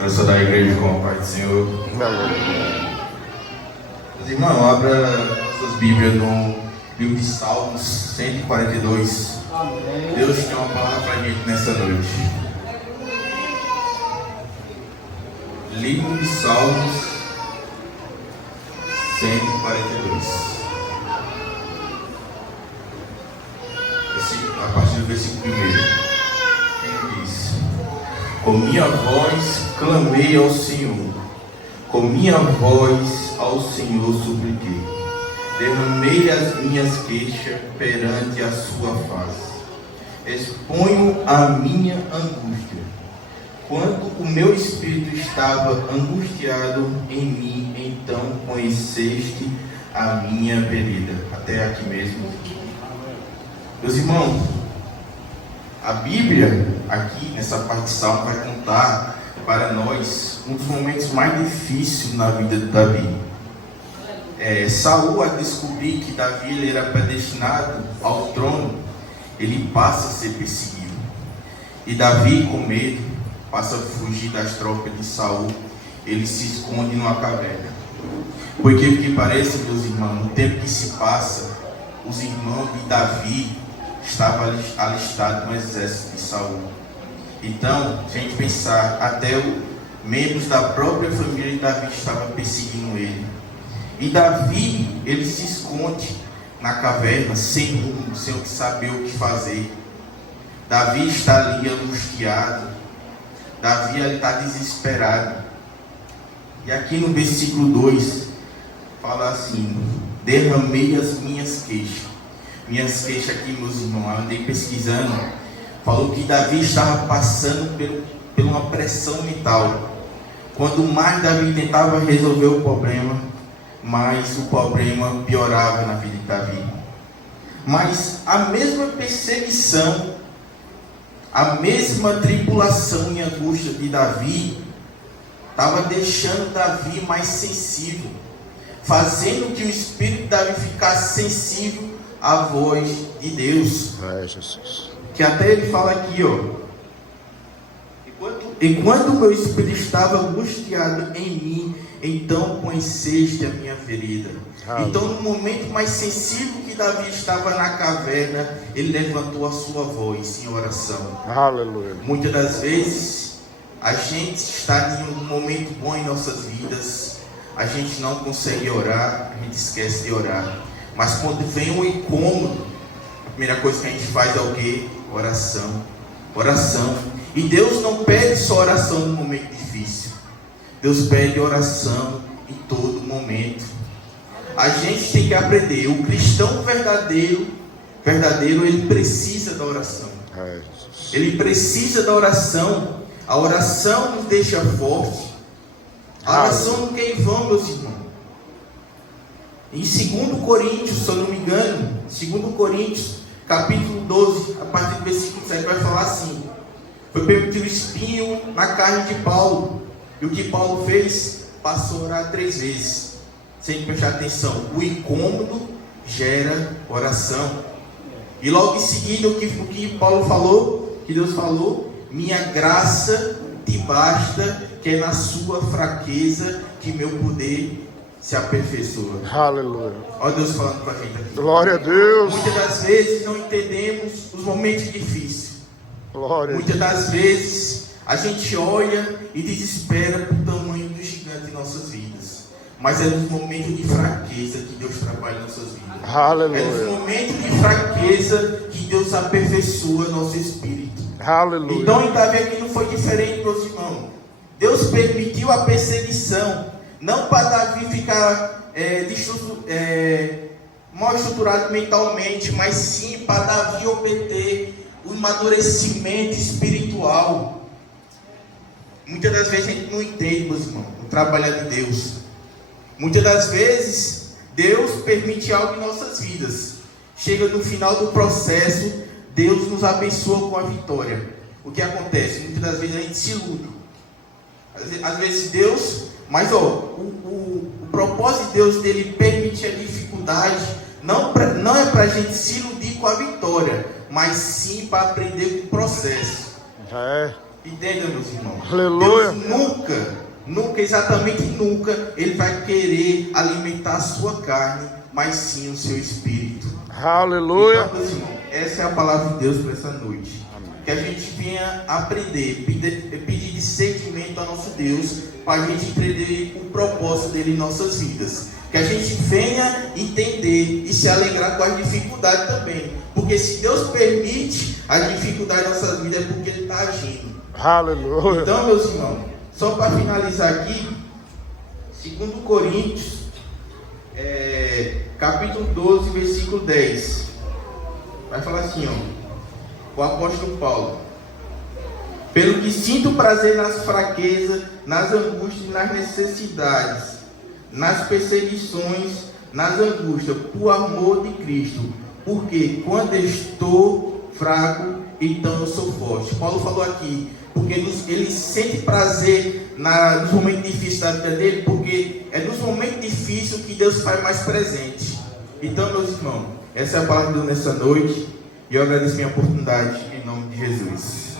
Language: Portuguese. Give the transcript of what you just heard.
Eu sou da igreja com a paz do Senhor. Meus irmãos, abra suas Bíblias no livro de Salmos 142. Deus tem uma palavra para a gente nessa noite. Livro de Salmos 142. A partir do versículo 1. Ele diz: com minha voz clamei ao Senhor, com minha voz ao Senhor supliquei, derramei as minhas queixas perante a sua face, exponho a minha angústia. Quando o meu espírito estava angustiado em mim, então conheceste a minha vereda. Até aqui mesmo. Meus irmãos, a Bíblia, aqui nessa parte de Salmo, vai contar para nós um dos momentos mais difíceis na vida de Davi. Saul, a descobrir que Davi ele era predestinado ao trono, ele passa a ser perseguido. E Davi, com medo, passa a fugir das tropas de Saul. Ele se esconde numa caverna. Porque o que parece, meus irmãos, no tempo que se passa, os irmãos de Davi estavam alistados no exército de Saul. Então, se a gente pensar, até os membros da própria família de Davi estavam perseguindo ele. E Davi, ele se esconde na caverna, sem rumo, sem saber o que fazer. Davi está ali angustiado. Davi está desesperado. E aqui no versículo 2, fala assim: derramei as minhas queixas. Minhas queixas aqui, meus irmãos, eu andei pesquisando. Falou que Davi estava passando por uma pressão mental. Quanto mais Davi tentava resolver o problema, mais o problema piorava na vida de Davi. Mas a mesma perseguição, a mesma tribulação e angústia de Davi, estava deixando Davi mais sensível, fazendo que o espírito de Davi ficasse sensível à voz de Deus. Jesus. Que até ele fala aqui, enquanto o meu espírito estava angustiado em mim, então conheceste a minha ferida. Então, no momento mais sensível que Davi estava na caverna, ele levantou a sua voz em oração. Aleluia. Muitas das vezes a gente está em um momento bom em nossas vidas, a gente não consegue orar, a gente esquece de orar. Mas quando vem um incômodo, a primeira coisa que a gente faz é o quê? Oração. Oração. E Deus não pede só oração no momento difícil. Deus pede oração em todo momento. A gente tem que aprender. O cristão verdadeiro, ele precisa da oração. Ele precisa da oração. A oração nos deixa forte. A oração não quer em vão, meus irmãos. Em 2 Coríntios, se eu não me engano, 2 Coríntios, capítulo 12, a partir do versículo 7, vai falar assim: foi permitido espinho na carne de Paulo. E o que Paulo fez? Passou a orar 3 vezes. Sem prestar atenção, o incômodo gera oração. E logo em seguida, o que Paulo falou, que Deus falou: minha graça te basta, que é na sua fraqueza que meu poder se aperfeiçoa. Aleluia. Olha Deus falando com a gente aqui. Glória a Deus. Muitas das vezes não entendemos os momentos difíceis. Glória. Muitas das vezes a gente olha e desespera por tamanho do gigante em nossas vidas. Mas é nos momentos de fraqueza que Deus trabalha em nossas vidas. Aleluia. É nos momentos de fraqueza que Deus aperfeiçoa nosso espírito. Aleluia. Então em Davi aqui não foi diferente, meus irmãos. Deus permitiu a perseguição, não para Davi ficar mal estruturado mentalmente, mas sim para Davi obter o amadurecimento espiritual. Muitas das vezes a gente não entende, meus irmãos, o trabalho de Deus. Muitas das vezes Deus permite algo em nossas vidas. Chega no final do processo, Deus nos abençoa com a vitória. O que acontece? Muitas das vezes a gente se ilude. Às vezes Deus, mas o propósito de Deus dele permitir a dificuldade não é para a gente se iludir com a vitória, mas sim para aprender com o processo. Entenda, meus irmãos. Aleluia. Deus nunca, exatamente nunca, Ele vai querer alimentar a sua carne, mas sim o seu espírito. Aleluia. Então, meus irmãos, essa é a palavra de Deus para essa noite. Que a gente venha aprender, pedir discernimento ao nosso Deus, para a gente entender o propósito dele em nossas vidas. Que a gente venha entender e se alegrar com as dificuldades também. Porque se Deus permite a dificuldade da nossa vida, é porque Ele está agindo. Aleluia. Então, meus irmãos, só para finalizar aqui, 2 Coríntios, capítulo 12, versículo 10. Vai falar assim, ó, o apóstolo Paulo: pelo que sinto prazer nas fraquezas, nas angústias e nas necessidades, nas perseguições, nas angústias, por amor de Cristo, porque quando estou fraco, então eu sou forte. Paulo falou aqui, porque ele sente prazer nos momentos difíceis da vida dele, porque é nos momentos difíceis que Deus faz mais presente. Então, meus irmãos, essa é a palavra de Deus nessa noite, e eu agradeço a minha oportunidade em nome de Jesus.